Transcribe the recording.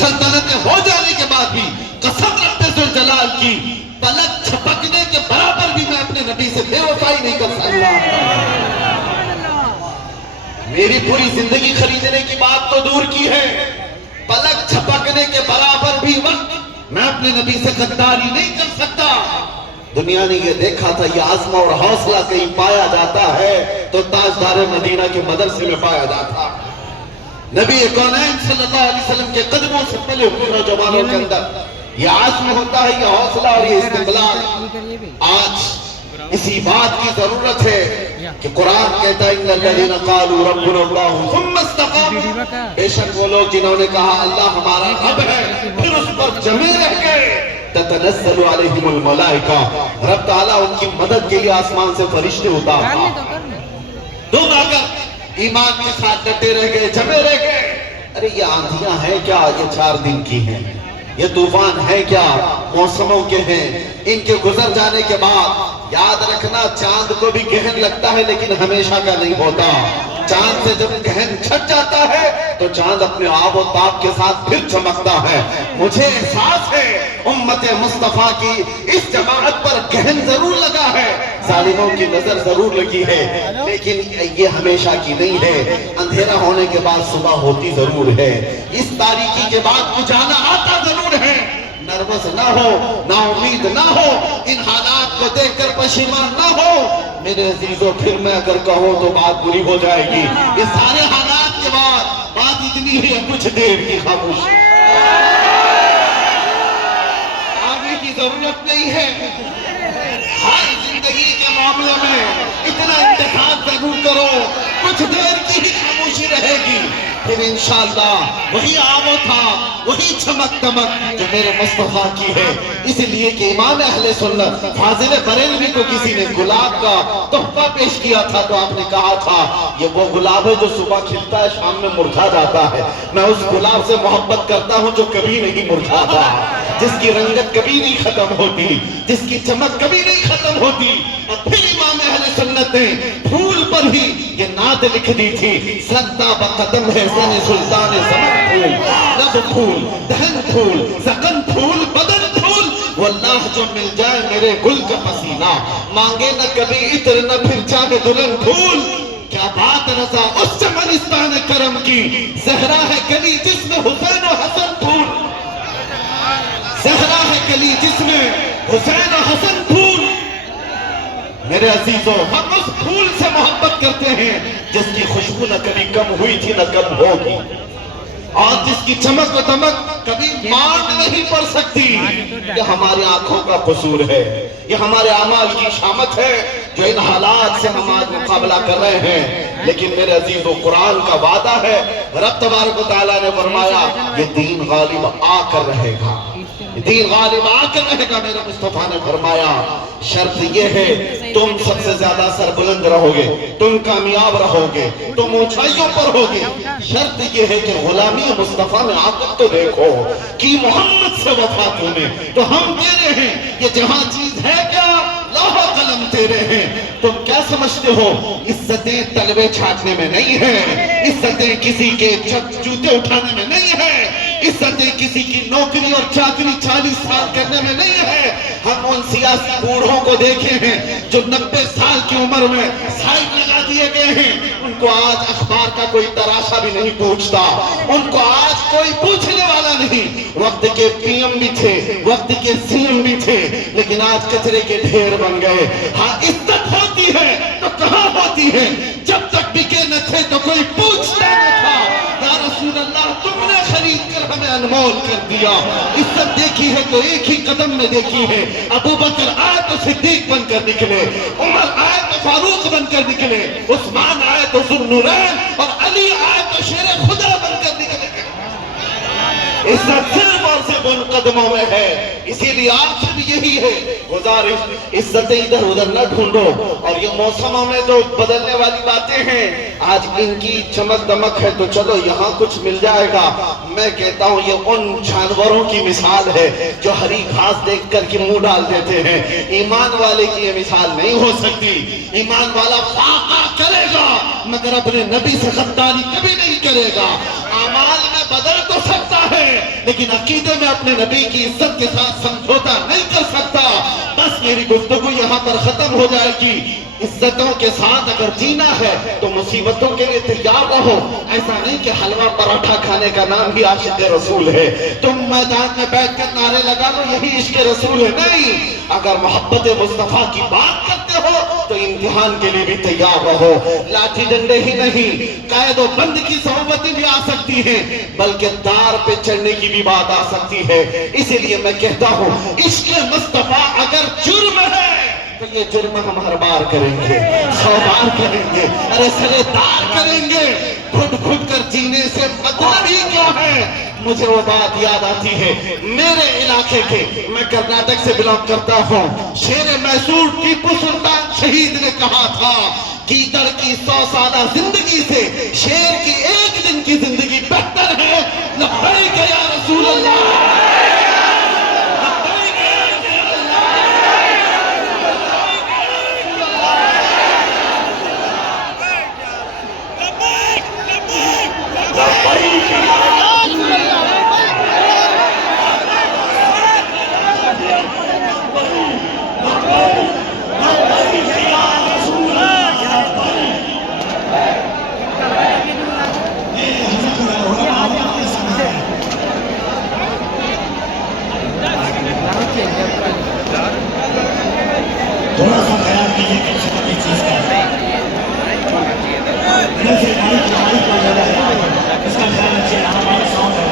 सल्तनत हो जाने के बाद भी कसम रब्बे ज़ुल जलाल की, पलक झपकने के बराबर भी मैं अपने नबी से बेवफाई नहीं कर सकता। मेरी पूरी जिंदगी खरीदने की बात तो दूर की है, पलक झपकने के बराबर भी वक्त मैं अपने नबी से गद्दारी नहीं कर सकता। दुनिया ने ये देखा था ये आज़मा और हौसला कहीं पाया जाता है तो ताजदार मदीना के मदरसे में पाया जाता। नबी कौनैन सल्लल्लाहु अलैहि वसल्लम के कदमों से पले हुए नौजवानों के अंदर ये आज़म होता है, ये हौसला और ये इस्तिक़लाल। आज इसी बात की जरूरत है कि कुरान कहता है इन्नल्लज़ीना क़ालू रब्बुनल्लाहु सुम्मा इस्तक़ामू, बेशक वो लोग जिन्होंने कहा अल्लाह हमारा रब है फिर उस पर जमे रह गए, ततनज़्ज़लु अलैहिमुल मलाइका, रब ताला उनकी मदद के लिए आसमान से फरिश्ते उतारता। तुम अगर ईमान के साथ डटे रह गए, जमे रह गए, अरे ये आंधियां हैं क्या, ये 4 दिन की हैं, ये तूफान है क्या, मौसमों के हैं, इनके गुजर जाने के बाद याद रखना चांद को भी गहन लगता है लेकिन हमेशा का नहीं होता। चांद से जब गहन छट जाता है तो चांद अपने आब और ताप के साथ फिर चमकता है। मुझे एहसास है उम्मत मुस्तफा की इस जमाअत पर गहन जरूर लगा है, जालिमों की नजर जरूर लगी है, लेकिन ये हमेशा की नहीं है। अंधेरा होने के बाद सुबह होती जरूर है, इस तारीकी के बाद उजाला आता जरूर है। नर्वस ना हो, ना उम्मीद ना हो, इन हालात को देखकर परेशान ना हो मेरे अजीजों। फिर मैं अगर कहूँ तो बात बुरी हो जाएगी। इस सारे हालात के बाद बात इतनी ही है, कुछ देर की खामोशी, आगे की जरूरत नहीं है। हर जिंदगी के मामले में इतना इंतज़ार जरूर करो, कुछ देर की ही खामोशी रहेगी, फिर इंशाअल्लाह वही आवो था, वही चमक दमक जो मेरे मुस्तफा की है। इसलिए कि इमाम अहले सुन्नत फाजिल बरेलवी को किसी ने गुलाब का तोहफा पेश किया था तो आपने कहा था ये वो गुलाब है जो सुबह खिलता है शाम में मुरझा जाता है। मैं उस गुलाब से मोहब्बत करता हूँ जो कभी नहीं मुरझाता, जिसकी रंगत कभी नहीं खत्म होती, जिसकी चमक कभी नहीं खत्म होती। और फिर इमाम अहले सुन्नत ने फूल पर ही ये नात लिख दी थी, सद्दा बकदम है सन सुल्तान ज़मन फूल, लब फूल, दहन फूल, ज़क़न फूल, बदन फूल, वल्लाह जो मिल जाए मेरे गुल का पसीना, मांगे न कभी इत्र न फिर चाहे दुल्हन फूल। क्या बात रज़ा उस चमनिस्तान करम की, ज़हरा है कली जिसमें हुसैन और हसन फूल, ज़हरा है कली जिसमें हुसैन और हसन फूल। मेरे अजीजों, हम उस फूल से मोहब्बत करते हैं जिसकी खुशबू न कभी कम हुई थी न कम होगी, और जिसकी चमक और दमक कभी मांग नहीं पड़ सकती। ये हमारी आंखों का कसूर है, ये हमारे अमाल की शामत है जो इन हालात से हम आज मुकाबला कर रहे हैं। लेकिन मेरे अजीजों, कुरान का वादा है, रब तबारक व तआला ने फरमाया ये दीन गालिब आकर रहेगा, दीन गालिब आकर रहेगा। मेरे मुस्तफा ने फरमाया शर्त ये है तुम सबसे ज्यादा सरबुलंद रहोगे, तुम कामयाब रहोगे, तुम ऊंचाइयों पर होगे। शर्त ये है कि गुलामी मुस्तफा में आकर तो देखो कि मोहम्मद से वफा तूने, तो हम तेरे हैं, ये जहां चीज है क्या लौह कलम तेरे हैं। तुम क्या समझते हो इज्जतें तलवे छाटने में नहीं है, इज्जतें किसी के जूते उठाने में नहीं है, इज्जतें किसी की नौकरी और चाकरी 40 साल करने में नहीं है। हम उन सियासी बूढ़ों को देखे हैं जो 90 साल की उम्र में साइड लगा दिए गए हैं, उनको आज अखबार का कोई तराशा भी नहीं पूछता, उनको आज कोई पूछने वाला नहीं। वक्त के पीएम भी थे, वक्त के सीएम भी थे, लेकिन आज कचरे के ढेर बन गए। हाँ, इज्जत होती है तो कहाँ होती है, जब तक बिके न थे तो कोई पूछता न था। या रसूल अल्लाह, तुमने खरीद कर हमें अनमोल कर दिया। इज्जत देखी है तो एक ही कदम में देखी है, अबू बकर आए तो सिद्दीक बनकर निकले, उमर आए तो फारूक बनकर निकले, उस्मान आए तो ज़ुन्नुरैन, और अली आए तो शेर खुदा बनकर निकले। इज्जत सिर्फ और सिर्फ उन कदमों में है। इसीलिए आपसे भी यही है गुजारिश, इज्जतें इधर उधर न ढूंढो। और ये मौसमों में जो बदलने वाली बातें हैं, आज इनकी चमक दमक है तो चलो यहाँ कुछ मिल जाएगा। मैं कहता हूँ ये उन जानवरों की मिसाल है जो हरी घास देख कर के मुंह डाल देते हैं। ईमान वाले की ये मिसाल नहीं हो सकती। ईमान वाला फाका करेगा मगर अपने नबी से गद्दारी कभी नहीं करेगा। अमाल में बदल तो सकता है لیکن عقیدے میں اپنے نبی کی عزت کے ساتھ سمجھوتا نہیں کر سکتا. بس میری گفتگو یہاں پر ختم ہو جائے گی. عزتوں کے ساتھ اگر جینا ہے تو مصیبتوں کے لیے تیار رہو. ایسا نہیں کہ حلوہ پراٹھا کھانے کا نام ہی عاشق رسول ہے. تم میدان میں بیٹھ کر نعرے لگا لو یہی عشق رسول ہے. نہیں، اگر محبت مصطفیٰ کی بات کرتے ہو تو امتحان کے لیے بھی تیار رہو. لاٹھی ڈنڈے ہی نہیں، قید و بند کی صحبتیں بھی آ سکتی ہیں، بلکہ دار پہ چڑھنے کی بھی بات آ سکتی ہے. اسی لیے میں کہتا ہوں عشق مصطفیٰ اگر جرم ہے تو یہ جرم ہم ہر بار کریں گے، 100 بار کریں گے، ارے سرے دار کریں گے. گھٹ گھٹ کر جینے سے مطلب ہی کیا ہے؟ مجھے وہ بات یاد آتی ہے میرے علاقے کے، میں کرناٹک سے بلانگ کرتا ہوں. شیر میسور ٹیپو سلطان شہید نے کہا تھا گیدڑ کی 100 سالہ زندگی سے شیر کی 1 دن کی زندگی بہتر ہے. لبیک یا رسول اللہ. تھوڑا سا خیال کیجیے کم سے کم اس چیز کا. ادھر سے مائک کا زیادہ ہے، اس کا خیال رکھیے. ہمارا ساؤنڈ ہے.